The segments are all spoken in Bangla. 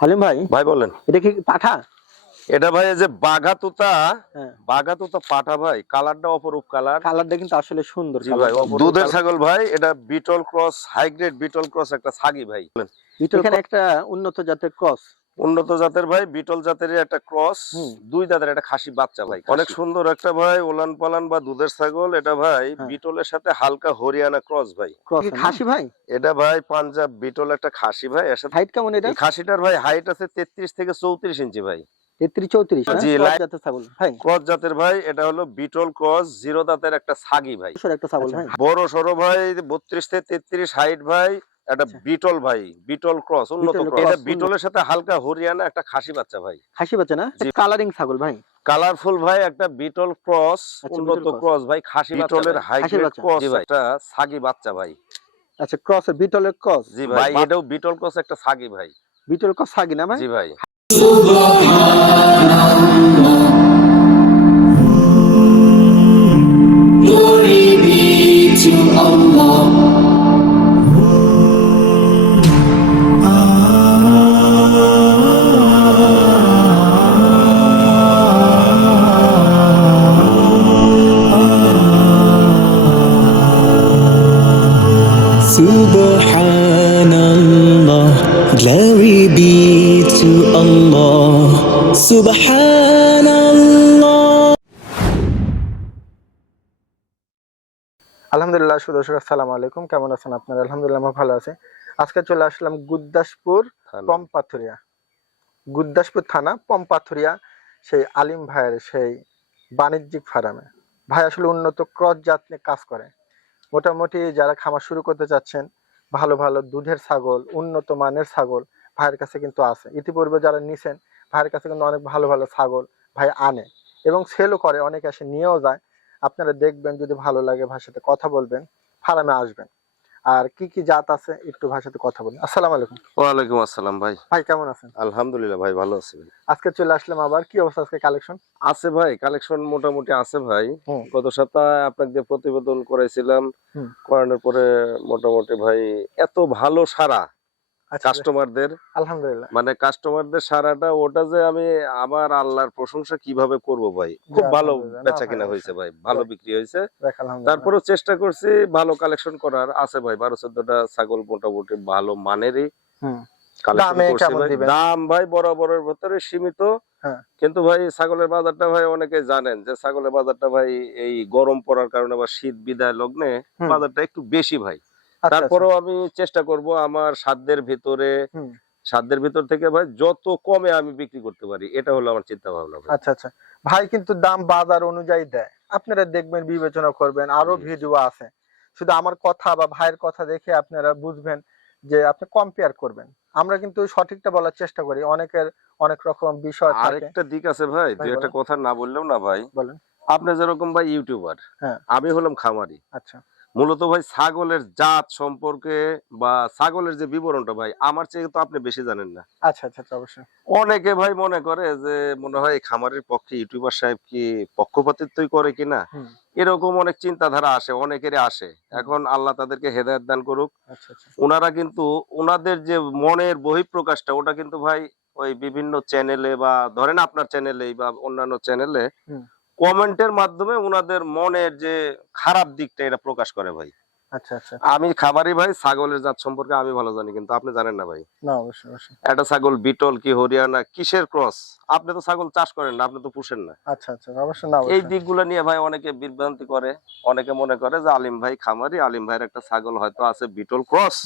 হালিম ভাই ভাই বলেন। এটা কি পাঠা? এটা ভাই যে বাঘা তোতা হ্যাঁ। বাঘা তোতা পাঠা ভাই কালারটা অপরূপ কালার। কালারটা কিন্তু আসলে সুন্দর ভাই দুধের ছাগল ভাই এটা Beetal cross high grade Beetal cross একটা ছাগি ভাই। এখানে একটা উন্নত জাতের ক্রস। উন্নত জাতের ভাই বিটল জাতের একটা ক্রস দুই দাঁতের একটা খাসি বাচ্চা ভাই অনেক সুন্দর একটা ভাই ওলান পালান বা দুধের ছাগল। এটা ভাই হ্যাঁ। বিটলের সাথে হালকা হরিয়ানা ক্রস ভাই। খাসি ভাই? এটা ভাই পাঞ্জাব বিটল একটা খাসি ভাই। এর সাথে হাইট কেমন এটা? খাসিটার ভাই হাইট আছে তেত্রিশ থেকে চৌত্রিশ ইঞ্চি ভাই। তেত্রিশ চৌত্রিশ হ্যাঁ? জি, লাইট- জাতের ছাগল ভাই। ক্রস জাতের ভাই এটা হলো বিটল ক্রস জিরো দাঁতের একটা ছাগি ভাই। ছাগল আচ্ছা। ভাই। বড় সরো ভাই বত্রিশ থেকে তেত্রিশ হাইট ভাই। এটা আচ্ছা। বিটল ভাই বিটল ক্রস উন্নত ক্রস। এটা বিটলের সাথে হালকা হরিয়ানা একটা খাসি বাচ্চা ভাই। খাসি বাচ্চা না? কালারিং ছাগল ভাই। কালারফুল ভাই একটা বিটল ক্রস আচ্ছা, উন্নত ক্রস। ভাই খাসি বিটলের হাই গ্রেড ক্রস জি ভাই। একটা ছাগি বাচ্চা ভাই। আচ্ছা ক্রস বিটলের ক্রস? জি ভাই এটাও বিটল ক্রস একটা ছাগি ভাই। বিটল ক্রস ছাগি না ভাই? জি ভাই। আলহামদুলিল্লাহ সুদর্শক আসসালামু আলাইকুম। কেমন আছেন আপনারা? আলহামদুলিল্লাহ আমরা ভালো আছে। আজকে চলে আসলাম গুদ্দাসপুর পম্পাথুরিয়া। গুদ্দাসপুর থানা পম্পাথুরিয়া সেই আলিম ভাইয়ের সেই বাণিজ্যিক ফার্মে ভাই আসলে উন্নত ক্রস জাত নিয়ে কাজ করে। মোটামুটি যারা খামার শুরু করতে চাচ্ছেন ভালো ভালো দুধের ছাগল উন্নত মানের ছাগল ভাইয়ের কাছে কিন্তু আছে। ইতিপূর্বে যারা নিছেন ভাইয়ের কাছে কিন্তু অনেক ভালো ভালো ছাগল ভাই আনে। এবং সেলও করে অনেকে এসে নিয়েও যায়। আপনারা দেখবেন যদি ভালো লাগে সাথে কথা বলবেন ফার্মে আসবেন। আর কি কি জাত আছে একটু ভাষাতে কথা বলবেন আসসালামু আলাইকুম। ওয়ালাইকুম আসসালাম ভাই। ভাই কেমন আছেন? আলহামদুলিল্লাহ ভাই ভালো আছি আজকে চলে আসলাম আবার। কি অবস্থা আজকে কালেকশন আছে ভাই কালেকশন মোটামুটি আছে ভাই। গত সপ্তাহে আপনাকে যে প্রতিবেদন করেছিলাম করানোর পরে মোটামুটি ভাই এত ভালো সারা কাস্টমারদের। আলহামদুলিল্লাহ। মানে কাস্টমারদের সারাটা ওটা যে আমি আমার আল্লাহর প্রশংসা কীভাবে করব ভাই? খুব ভালো। বেচা কিনা হয়েছে ভাই ভালো বিক্রি হয়েছে। তারপরেও চেষ্টা করছি ভালো কালেকশন করার। আছে ভাই বারো চোদ্দটা ছাগল মোটামুটি ভালো মানেরই দামে ভাই। বরাবরের ভেতরে সীমিত। হ্যাঁ। কিন্তু ভাই ছাগলের বাজারটা ভাই অনেকে জানেন যে ছাগলের বাজারটা ভাই এই গরম পড়ার কারণে বা শীত বিদায় লগ্নে বাজারটা একটু বেশি ভাই। আচ্ছা, তারপরেও আমি চেষ্টা করব আমার সাধ্যের ভিতরে। সাধ্যের ভিতর থেকে ভাই যত কমে আমি বিক্রি করতে পারি এটা হলো আমার চিন্তা ভাবনা। আচ্ছা আচ্ছা। ভাই কিন্তু দাম বাজার অনুযায়ী দেয়। আপনারা দেখবেন বিবেচনা করবেন আরও ভিডিও আছে। শুধু আমার কথা বা ভাইয়ের কথা দেখে আপনারা বুঝবেন যে আপনি কম্পেয়ার করবেন। আমরা কিন্তু সঠিকটা বলার চেষ্টা করি। অনেকের অনেক রকম বিষয় আরেকটা দিক আছে ভাই ভাই দুই একটা কথা না বললেও না ভাই। বলেন। আপনি যেরকম ভাই ইউটিউবার হ্যাঁ। আমি হলাম খামারি। আচ্ছা। মূলত ভাই ছাগলের জাত সম্পর্কে বা ছাগলের যে বিবরণটা ভাই আমার চেয়ে তো আপনি বেশি জানেন না। আচ্ছা আচ্ছা আচ্ছা, অবশ্যই। অনেকে ভাই মনে করে যে মনে হয় খামারের পক্ষে ইউটিউবার সাহেব কি পক্ষপাতিত্বই করে কিনা। এরকম অনেক চিন্তাধারা আসে অনেকেরই আসে। এখন আল্লাহ তাদেরকে হেদায়ত দান করুক। আচ্ছা আচ্ছা। ওনারা কিন্তু ওনাদের যে মনের বহিঃপ্রকাশটা ওটা কিন্তু ভাই ওই বিভিন্ন চ্যানেলে বা ধরেন আপনার চ্যানেলে বা অন্যান্য চ্যানেলে। কমেন্টের মাধ্যমে ওনাদের মনের যে খারাপ দিকটা এটা প্রকাশ করে ভাই। আচ্ছা আচ্ছা। আমি খাবারই ভাই ছাগলের জাত সম্পর্কে আমি ভালো জানি কিন্তু আপনি জানেন না ভাই। একটা ছাগল বিটল কি হরিয়ানা কিসের ক্রস? আপনি তো ছাগল চাষ করেন না আপনি তো পুষেন না। আচ্ছা আচ্ছা অবশ্যই না এই দিকগুলো নিয়ে ভাই অনেকে বিভ্রান্তি করে অনেকে মনে করে যে আলিম ভাই খামারি আলিম ভাইয়ের একটা ছাগল হয়তো আছে বিটল ক্রস।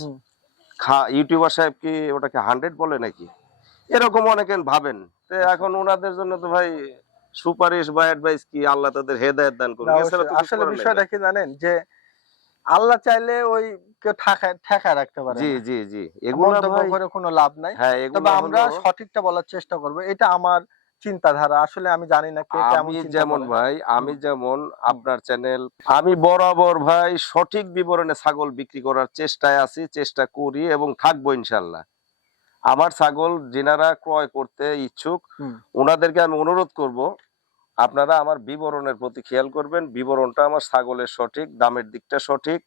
খা ইউটিউবার সাহেব কি ওটাকে হান্ড্রেড বলে নাকি? এরকম অনেকে ভাবেন। তো এখন ওনাদের জন্য তো ভাই সুপারিশ বা অ্যাডভাইস কি আল্লাহ তাদের হেদায়েত দান করুন? কিছু আসলে বিষয়টা কি জানেন যে আল্লাহ চাইলে ওই কেউ রাখতে পারে জি জি জি। এগুলো করে কোনো লাভ নাই। হ্যাঁ তবে আমরা সঠিকটা বলার চেষ্টা করব। এটা আমার চিন্তাধারা। আসলে আমি জানি না কে আমি যেমন ভাই আমি যেমন আপনার চ্যানেল আমি বরাবর ভাই সঠিক বিবরণে ছাগল বিক্রি করার চেষ্টায় আছি চেষ্টা করি এবং থাকব ইনশাল্লাহ। আমার ছাগল যিনারা ক্রয় করতে ইচ্ছুক ওনাদেরকে আমি অনুরোধ করব আপনারা আমার বিবরণের প্রতি খেয়াল করবেন বিবরণটা আমার ছাগলের সঠিক দামের দিকটা সঠিক।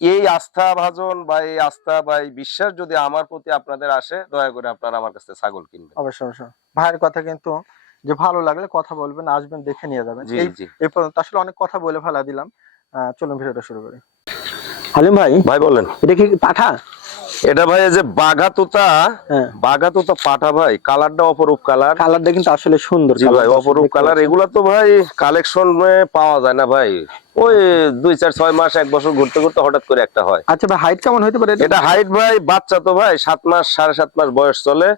এই আস্থা ভাজন বা এই আস্থা বা এই বিশ্বাস যদি আমার প্রতি আপনাদের আসে দয়া করে আপনারা আমার কাছে ছাগল কিনবেন। অবশ্যই অবশ্যই। ভাইয়ের কথা কিন্তু যে ভালো লাগলে কথা বলবেন আসবেন দেখে নিয়ে যাবেন। জি এই জি। এই পর্যন্ত আসলে অনেক কথা বলে ফেলা দিলাম। চলুন ভিডিওটা শুরু করি। হালিম ভাই? ভাই বলেন। এটা কি পাঠা? এটা ভাই যে বাঘা তোতা হ্যাঁ। বাঘা তোতা পাঠা ভাই কালারটা অপরূপ কালার। কালারটা কিন্তু আসলে সুন্দর জি ভাই অপরূপ কালার। এগুলা তো ভাই কালেকশন পাওয়া যায় না ভাই। ওই দুই চার ছয় মাস এক বছর ঘুরতে ঘুরতে হঠাৎ করে একটা হয়। আচ্ছা ভাই হাইট কেমন হইতে পারে এটা? এটা হাইট ভাই বাচ্চা তো ভাই সাত মাস সাড়ে সাত মাস বয়স চলে।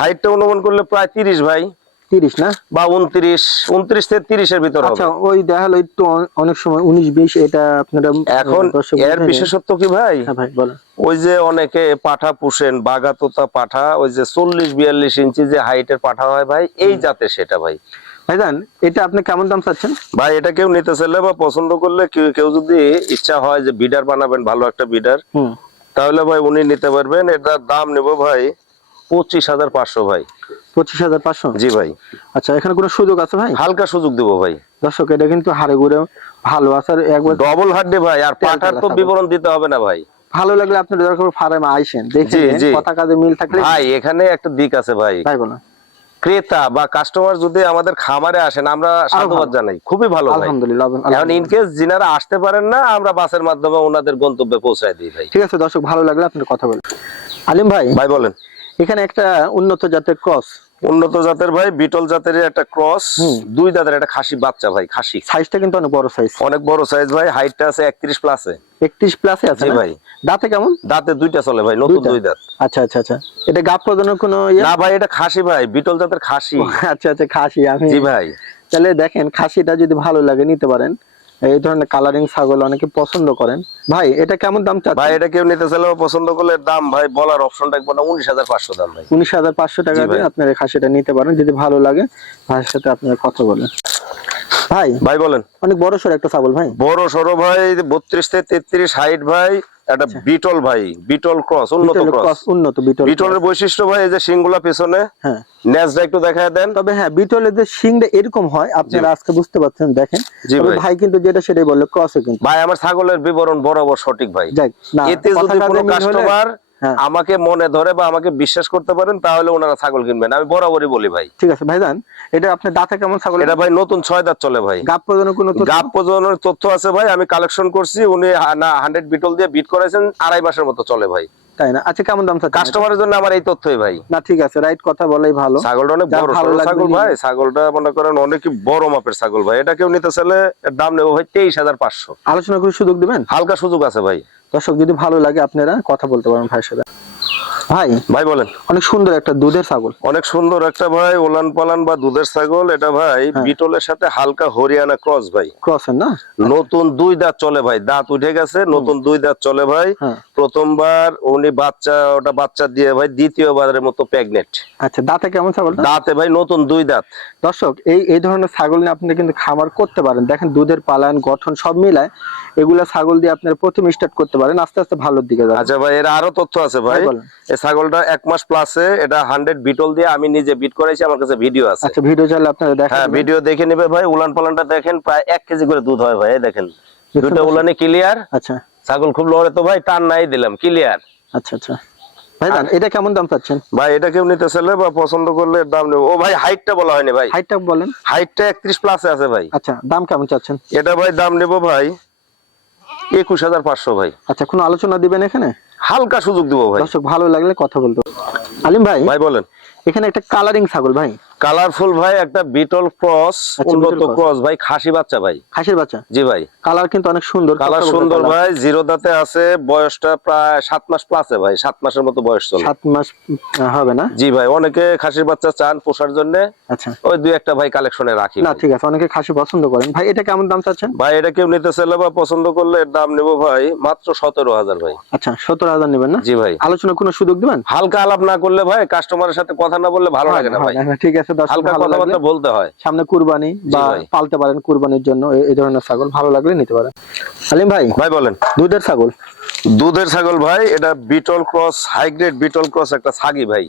হাইটটা অনুমান করলে প্রায় তিরিশ ভাই। তিরিশ না? বা উনত্রিশ উনত্রিশ থেকে তিরিশের ভিতর হবে। আচ্ছা ওই দেখা একটু অনেক সময় উনিশ বিশ এটা আপনারা এখন এর বিশেষত্ব কি ভাই? হ্যাঁ ভাই বলেন। ওই যে অনেকে পাঠা পুষেন বাঘা তোতা পাঠা ওই যে চল্লিশ বিয়াল্লিশ ইঞ্চি যে হাইটের পাঠা হয় ভাই এই জাতের সেটা ভাই। ভাইজান এটা আপনি কেমন দাম চাচ্ছেন? ভাই এটা কেউ নিতে চাইলে বা পছন্দ করলে কেউ কেউ যদি ইচ্ছা হয় যে বিডার বানাবেন ভালো একটা বিডার তাহলে ভাই উনি নিতে পারবেন এটার দাম নেব ভাই পঁচিশ হাজার পাঁচশো ভাই। পঁচিশ হাজার পাঁচশো? জি ভাই। আচ্ছা এখানে কোনো সুযোগ আছে ভাই? হালকা সুযোগ দেবো ভাই। দর্শক এটা কিন্তু হাড়ে ঘুরে ভালো আছে। আর একবার ডবল হাড্ডি ভাই আর পাঠার তো বিবরণ দিতে হবে না ভাই। ভালো লাগলে আপনি দরকার ফার্মে আইসেন। কথা কাজে মিল থাকলে। ভাই এখানে একটা দিক আছে ভাই। ভাই বলেন ক্রেতা বা কাস্টমার যদি আমাদের খামারে আসেন আমরা সাধুবাদ জানাই। খুবই ভালো এখন। ইনকেস যিনারা আসতে পারেন না আমরা বাসের মাধ্যমে ওনাদের গন্তব্যে পৌঁছায় দিই ভাই। ঠিক আছে দর্শক ভালো লাগলে আপনি কথা বলেন আলিম ভাই ভাই বলেন। এখানে একটা উন্নত জাতের ক্রস। উন্নত জাতের ভাই বিটল জাতের একটা ক্রস। দুই দাঁতের একটা খাসি বাচ্চা ভাই খাসি। সাইজটা কিন্তু অনেক বড় সাইজ অনেক বড় সাইজ ভাই হাইটটা আছে একত্রিশ প্লাসে একত্রিশ প্লাসে আছে ভাই। দাঁতে কেমন? দাঁতে দুইটা চলে ভাই নতুন দুই দাঁত। আচ্ছা আচ্ছা আচ্ছা। এটা গাপ প্রদানের কোনো ইয়ে? না ভাই এটা খাসি ভাই বিটল জাতের খাসি। আচ্ছা আচ্ছা খাসি আমি জি ভাই। তাহলে দেখেন খাসিটা যদি ভালো লাগে নিতে পারেন। এই ধরনের কালারিং ছাগল অনেকে পছন্দ করেন। ভাই এটা কেমন দাম ভাই এটা কেউ নিতে চাইলেও পছন্দ করলে দাম ভাই বলার অপশনটা একবার উনিশ হাজার পাঁচশো দাম ভাই। উনিশ হাজার পাঁচশো টাকা জি আপনি দিয়ে আপনার এই খাসিটা নিতে পারেন যদি ভালো লাগে ভাইয়ের সাথে আপনার কথা বলেন। ভাই ভাই বলেন। অনেক বড় সড় একটা ছাগল ভাই। বড় সড়ো ভাই বত্রিশ থেকে তেত্রিশ হাইট ভাই একটা বিটল ভাই বিটল ক্রস উন্নত ক্রস। উন্নত বিটল বিটলের বৈশিষ্ট্য ভাই এই যে সিংগুলা পেছনে হ্যাঁ। ন্যাজটা একটু দেখায় দেন। তবে হ্যাঁ বিটলের যে শিংটা এরকম হয় আপনারা আজকে বুঝতে পারছেন দেখেন। তবে ভাই। কিন্তু যেটা সেটাই বলল ক্রসে কিন্তু। ভাই আমার ছাগলের বিবরণ বরাবর সঠিক ভাই। এতে যদি কোনো কাস্টমার। আমাকে মনে ধরে বা আমাকে বিশ্বাস করতে পারেন তাহলে ওনারা ছাগল কিনবেন। আমি বরাবরই বলি ভাই। ঠিক আছে ভাই ভাইজান এটা আপনার দাঁতে কেমন ছাগল? এটা ভাই নতুন ছয় দাঁত চলে ভাই। গাপ প্রদানের কোনো তথ্য? গাপ প্রজননের তথ্য আছে ভাই আমি কালেকশন করছি উনি না হান্ড্রেড বিটল দিয়ে বিট করেছেন আড়াই মাসের মতো চলে ভাই। তাই না? আচ্ছা কেমন দাম কাস্টমারের জন্য আমার এই তথ্যই ভাই। না ঠিক আছে রাইট কথা বলাই ভালো। ছাগলটা অনেক বড় ছাগল ভাই ছাগলটা মনে করেন অনেক বড় মাপের ছাগল ভাই। এটা কেউ নিতে চাইলে এর দাম নেব ভাই তেইশ হাজার পাঁচশো। আলোচনা করে সুযোগ দিবেন? হালকা সুযোগ আছে ভাই। দর্শক যদি ভালো লাগে আপনারা কথা বলতে পারেন ভাইয়ের সাথে। ভাই ভাই বলেন। অনেক সুন্দর একটা দুধের ছাগল। অনেক সুন্দর একটা ভাই ওলান পালান বা দুধের ছাগল। এটা ভাই হ্যাঁ। বিটলের সাথে হালকা হরিয়ানা ক্রস ভাই। ক্রসের না? নতুন দুই দাঁত চলে ভাই দাঁত উঠে গেছে নতুন দুই দাঁত চলে ভাই। হ্যাঁ। প্রথমবার উনি বাচ্চা ওটা বাচ্চা দিয়ে ভাই দ্বিতীয়বারের মতো প্রেগনেন্ট আচ্ছা দাঁতে কেমন ছাগলটা দাঁতে ভাই নতুন দুই দাঁত। দর্শক এই এই ধরনের ছাগল নিয়ে আপনি কিন্তু খামার করতে পারেন। দেখেন দুধের পালান গঠন সব মিলায় এগুলা ছাগল দিয়ে আপনারা প্রথম স্টার্ট করতে পারেন। আস্তে আস্তে ভালোর দিকে যাবেন। আচ্ছা ভাই এর আরও তথ্য আছে ভাই। এই ছাগলটা এক মাস প্লাসে এটা হান্ড্রেড বিটল দিয়ে আমি নিজে বিট করেছি আমার কাছে ভিডিও আছে। আচ্ছা ভিডিও চাইলে আপনারা দেখেন হ্যাঁ ভিডিও দেখে নেবে ভাই উলান পালানটা দেখেন প্রায় এক কেজি করে দুধ হয় ভাই দেখেন। দুটো। উলানে ক্লিয়ার আচ্ছা। ছাগল খুব লড়ে তো ভাই টান নাই দিলাম ক্লিয়ার আচ্ছা আচ্ছা। ভাই জান এটা কেমন দাম চাচ্ছেন? ভাই এটা কেউ নিতে চাইলে বা পছন্দ করলে দাম নেব। ও ভাই হাইটটা বলা হয়নি ভাই। হাইটটা বলেন। হাইটটা একত্রিশ প্লাসে আছে ভাই। আচ্ছা দাম কেমন চাচ্ছেন? এটা ভাই দাম নেব ভাই একুশ হাজার পাঁচশো ভাই। আচ্ছা কোনো আলোচনা দিবেন এখানে? হালকা সুযোগ দিব ভাই। দর্শক ভালো লাগলে কথা বলতো। আলিম ভাই ভাই বলেন। এখানে একটা কালারিং ছাগল ভাই। কালারফুল ভাই একটা বিটল ক্রস আচ্ছা, উন্নত ক্রস ভাই খাসি বাচ্চা ভাই। খাসির বাচ্চা? জি ভাই। কালার কিন্তু অনেক সুন্দর কালার সুন্দর ভাই জিরো দাঁতে আছে বয়সটা প্রায় সাত মাস প্লাসে ভাই সাত মাসের মতো বয়স চলে। সাত মাস হবে না? জি ভাই অনেকে খাসির বাচ্চা চান পোষার জন্য। আচ্ছা। ওই দুই একটা ভাই কালেকশনে রাখি। না ঠিক আছে অনেকে খাসি পছন্দ করেন। ভাই এটা কেমন দাম চাচ্ছেন? ভাই এটা কেউ নিতে চাইলে বা পছন্দ করলে এর দাম নেব ভাই মাত্র সতেরো হাজার ভাই। আচ্ছা সত্তর হাজার নেবেন না? জি ভাই। আলোচনা কোনো সুযোগ দিবেন? হালকা আলাপ না করলে ভাই কাস্টমারের সাথে কথা না বললে ভালো লাগে না ভাই। ঠিক আছে। দর্শক কথাবার্তা বলতে হয়। সামনে কুরবানি বা। পালতে পারেন কুরবানির জন্য এই- ধরনের ছাগল ভালো লাগলে নিতে পারেন। আলিম ভাই ভাই বলেন। দুধের ছাগল। দুধের ছাগল ভাই এটা Beetal cross high grade Beetal cross একটা ছাগি ভাই।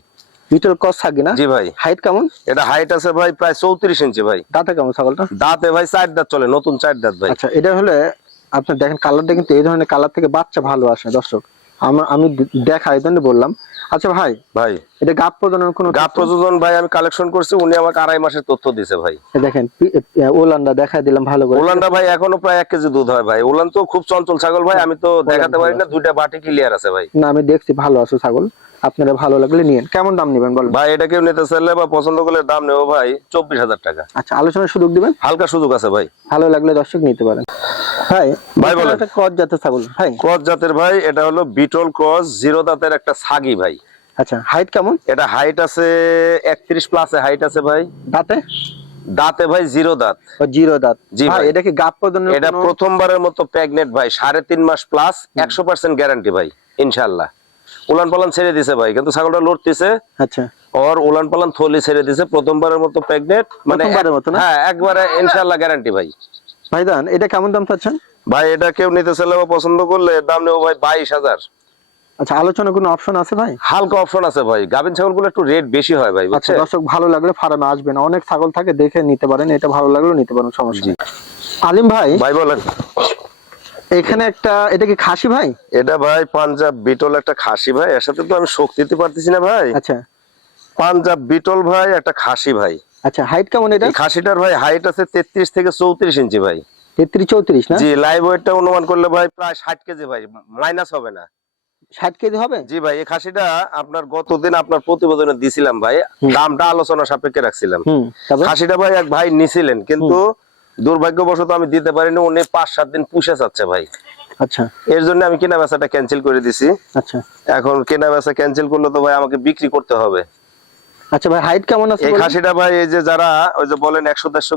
বিটল কস থাকি না? জি ভাই। হাইট কেমন? এটা হাইট আছে ভাই প্রায় চৌত্রিশ ইঞ্চি ভাই। দাঁতে কেমন ছাগলটা? দাঁতে ভাই চার দাঁত চলে নতুন চার দাঁত ভাই। আচ্ছা এটা হলে আপনি দেখেন কালারটা কিন্তু এই ধরনের কালার থেকে বাচ্চা ভালো আসে দর্শক। আমার আমি দেখাই দেখা জন্য বললাম। আচ্ছা ভাই ভাই। এটা গাপ প্রজনন কোন গাপ প্রজনন ভাই আমি কালেকশন করছি উনি আমাকে আড়াই মাসের তথ্য দিছে ভাই। দেখেন ওলান্ডা দেখাই দিলাম ভালো করে। ওলান্ডা ভাই এখনও প্রায় এক কেজি দুধ হয় ভাই। ওলান তো খুব চঞ্চল ছাগল ভাই আমি তো দেখাতে পারি না দুইটা বাটি ক্লিয়ার আছে ভাই। না আমি দেখছি ভালো আছে ছাগল। আপনারা ভালো লাগলে নিয়েন। কেমন দাম নেবেন বলেন? ভাই এটা কেউ নিতে চাইলে বা পছন্দ করলে দাম নেব ভাই চব্বিশ হাজার টাকা। আচ্ছা আলোচনার সুযোগ দিবেন? হালকা সুযোগ আছে ভাই। ভালো লাগলে দর্শক নিতে পারেন। ভাই ভাই বলেন। একটা কত জাতের ছাগল ভাই। ক্রস জাতের ভাই এটা হলো বিটল ক্রস জিরো দাঁতের একটা ছাগি ভাই। আচ্ছা হাইট কেমন? এটা হাইট আছে একত্রিশ প্লাসে হাইট আছে ভাই। দাঁতে? দাঁতে ভাই জিরো দাঁত। জিরো দাঁত। জি ভাই। এটা কি গাপ প্রজননের এটা প্রথমবারের মতো প্রেগনেন্ট ভাই সাড়ে তিন মাস প্লাস একশো পার্সেন্ট গ্যারান্টি ভাই ইনশাল্লাহ উলান পালান ছেড়ে দিছে ভাই কিন্তু ছাগলটা লড়তেছে। আচ্ছা। ওর উলান পালান থলি ছেড়ে দিছে প্রথমবারের মতো প্রেগনেন্ট মানে প্রথমবারের মতো না? হ্যাঁ একবারে ইনশাল্লাহ গ্যারান্টি ভাই। ভাইদান এটা কেমন দাম চাচ্ছেন? ভাই এটা কেউ নিতে চাইলে বা পছন্দ করলে দাম নেব ভাই বাইশ হাজার। আচ্ছা আলোচনা কোনো অপশন আছে ভাই? হালকা অপশন আছে ভাই গাভিন ছাগলগুলো একটু রেট বেশি হয় ভাই আচ্ছা দর্শক ভালো লাগলে ফার্মে আসবেন অনেক ছাগল থাকে দেখে নিতে পারেন এটা ভালো লাগলেও নিতে পারেন সমস্যা নেই। আলিম ভাই ভাই বলেন। এখানে একটা এটা কি খাসি ভাই? এটা ভাই পাঞ্জাব বিটল একটা খাসি ভাই এর সাথে তো আমি শোক দিতে পারতেছি না ভাই। আচ্ছা। পাঞ্জাব বিটল ভাই একটা খাসি ভাই। আচ্ছা হাইট কেমন এটা? খাসিটার ভাই হাইট আছে তেত্রিশ থেকে চৌত্রিশ ইঞ্চি ভাই। তেত্রিশ চৌত্রিশ না? জি লাইভ ওয়েটটা অনুমান করলে ভাই প্রায় ষাট কেজি ভাই মাইনাস হবে না। ষাট কেজি হবে? জি ভাই এই খাসিটা আপনার গতদিন আপনার প্রতিবেদনে দিছিলাম ভাই দামটা আলোচনা সাপেক্ষে রাখছিলাম। খাসিটা ভাই এক ভাই নিছিলেন কিন্তু দুর্ভাগ্যবশত আমি দিতে পারিনি উনি পাঁচ সাত দিন পুষে যাচ্ছে ভাই। আচ্ছা। এর জন্য আমি কেনা বেচাটা ক্যান্সেল করে দিছি। আচ্ছা। এখন কেনা বেচা ক্যান্সেল করলে তো ভাই আমাকে বিক্রি করতে হবে। আচ্ছা ভাই হাইট কেমন আছে এই খাসিটা ভাই এই যে যারা ওই যে বলেন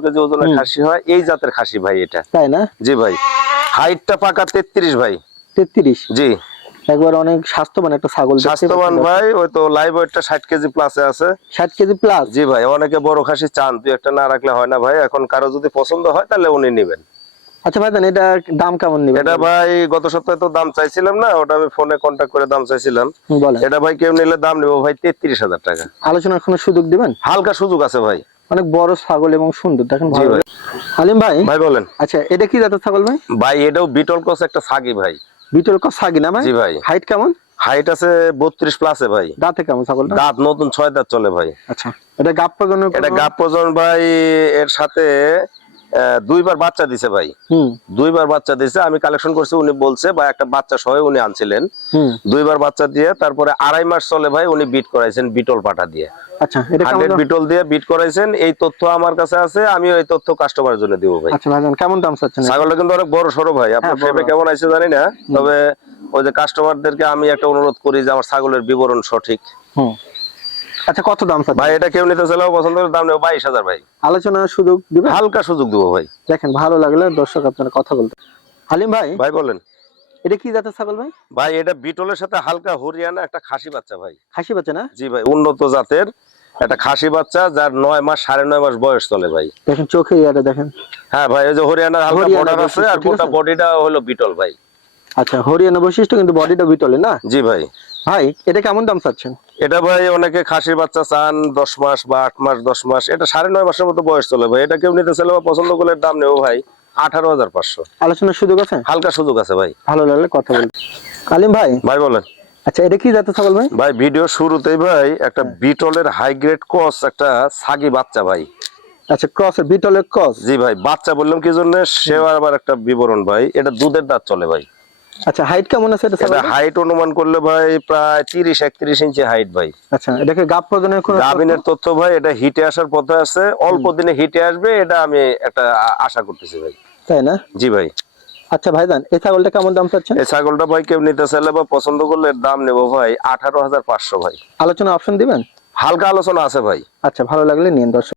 কেজি ওজনের। খাসি হয় এই জাতের খাসি ভাই এটা। তাই না? জি ভাই। হাইটটা পাকা তেত্রিশ ভাই। তেত্রিশ? জি। একবার অনেক স্বাস্থ্যবান একটা ছাগল স্বাস্থ্যবান ভাই ওই তো লাইভ ওয়েটটা ষাট কেজি প্লাসে আছে। ষাট কেজি প্লাস জি ভাই অনেকে বড় খাসি চান তুই একটা না রাখলে হয় না ভাই। এখন কারও যদি পছন্দ হয় তাহলে উনি নেবেন। আচ্ছা ভাই এটা দাম কেমন নিবেন? এটা ভাই গত সপ্তাহে তো দাম চাইছিলাম না ওটা আমি ফোনে কন্ট্যাক্ট করে দাম চাইছিলাম। এটা ভাই কেউ নিলে দাম নেব ভাই তেত্রিশ হাজার টাকা। আলোচনার কোনো সুযোগ দিবেন? হালকা সুযোগ আছে ভাই। অনেক বড় ছাগল এবং সুন্দর দেখেন ভালো। ভাই। আলিম ভাই? ভাই বলেন। আচ্ছা এটা কি জাতের ছাগল ভাই? ভাই এটাও বিটল ক্রস একটা সাগি ভাই। বিটল কা সাগি না ভাই? জি ভাই। হাইট কেমন? হাইট আছে বত্রিশ প্লাসে ভাই। দাঁতে কেমন ছাগল? দাঁত নতুন ছয় দাঁত চলে ভাই। আচ্ছা এটা গাপ প্রজনের এটা গাপ প্রজন ভাই এর সাথে দুইবার বাচ্চা দিছে ভাই। হুম। দুইবার বাচ্চা দিছে আমি কালেকশন করছি উনি বলছে বা একটা বাচ্চা সহ উনি আনছিলেন। দুইবার বাচ্চা দিয়ে তারপরে আড়াই মাস চলে ভাই উনি বিট করাইছেন বিটল পাটা দিয়ে। আচ্ছা হান্ড্রেড বিটল দিয়ে বিট করাইছেন এই তথ্য আমার কাছে আছে আমি এই তথ্য কাস্টমারের জন্য দিব ভাই। আচ্ছা কেমন দাম চাচ্ছেন? ছাগলটা কিন্তু অনেক বড় সড়ো ভাই আপনার হ্যাঁ, ফেবে কেমন আছে জানি না তবে ওই যে কাস্টমারদেরকে আমি একটা অনুরোধ করি যে আমার ছাগলের বিবরণ সঠিক। হুম। আচ্ছা কত দাম চাচ্ছেন? ভাই এটা কেউ নিতে চাইলেও পছন্দ করে দাম নেব বাইশ হাজার ভাই। আলোচনার সুযোগ দিবেন? হালকা সুযোগ দেবো ভাই। দেখেন ভালো লাগলে দর্শক আপনারা কথা বলতে হালিম ভাই ভাই বলেন। এটা কি জাতের ছাগল ভাই? ভাই এটা বিটলের সাথে হালকা হরিয়ানা একটা খাসি বাচ্চা ভাই। খাসি বাচ্চা না? জি ভাই উন্নত জাতের একটা খাসি বাচ্চা যার নয় মাস সাড়ে নয় মাস বয়স চলে ভাই। দেখেন চোখে ইয়াটা দেখেন। হ্যাঁ ভাই ওই যে হরিয়ানার হালকা বর্ডার আছে আর গোটা? বডিটা হলো বিটল ভাই। আচ্ছা হরিয়ানা বৈশিষ্ট্য কিন্তু বডিটা বিটলে না? জি ভাই। ভাই এটা কেমন দাম চাচ্ছেন? এটা ভাই অনেকে খাসির বাচ্চা চান দশ মাস বা আট মাস দশ মাস এটা সাড়ে নয় মাসের মতো বয়স চলে ভাই। এটা কেউ নিতে চাইলে বা পছন্দ করলে দাম নেব ভাই আঠারো হাজার পাঁচশো। আলোচনার সুযোগ আছে? হালকা সুযোগ আছে ভাই। ভালো লাগলে কথা বলতে আলিম ভাই? ভাই বলেন। আচ্ছা এটা কি জাতের ছাগল ভাই? ভাই ভিডিও শুরুতেই ভাই একটা বিটলের হাই গ্রেড কস একটা সাগি বাচ্চা ভাই। আচ্ছা ক্রসের বিটলের ক্রস জি ভাই বাচ্চা বললাম কি জন্য? সেও আবার একটা বিবরণ ভাই এটা দুধের দাঁত চলে ভাই। আচ্ছা হাইট কেমন আছে এটা হাইট অনুমান করলে ভাই প্রায় তিরিশ একত্রিশ ইঞ্চি হাইট ভাই। আচ্ছা এটাকে গাপ প্রদানের কোনো তথ্য? ভাই এটা হিটে আসার পথে আছে। অল্প দিনে হিটে আসবে এটা আমি একটা আশা করতেছি ভাই। তাই না? জি ভাই। আচ্ছা ভাইজান এই ছাগলটা কেমন দাম চাচ্ছেন? এই ছাগলটা ভাই কেউ নিতে চাইলে বা পছন্দ করলে দাম নেব ভাই আঠারো হাজার পাঁচশো ভাই। আলোচনা অপশন দিবেন? হালকা আলোচনা আছে ভাই। আচ্ছা ভালো লাগলে নিন দর্শক।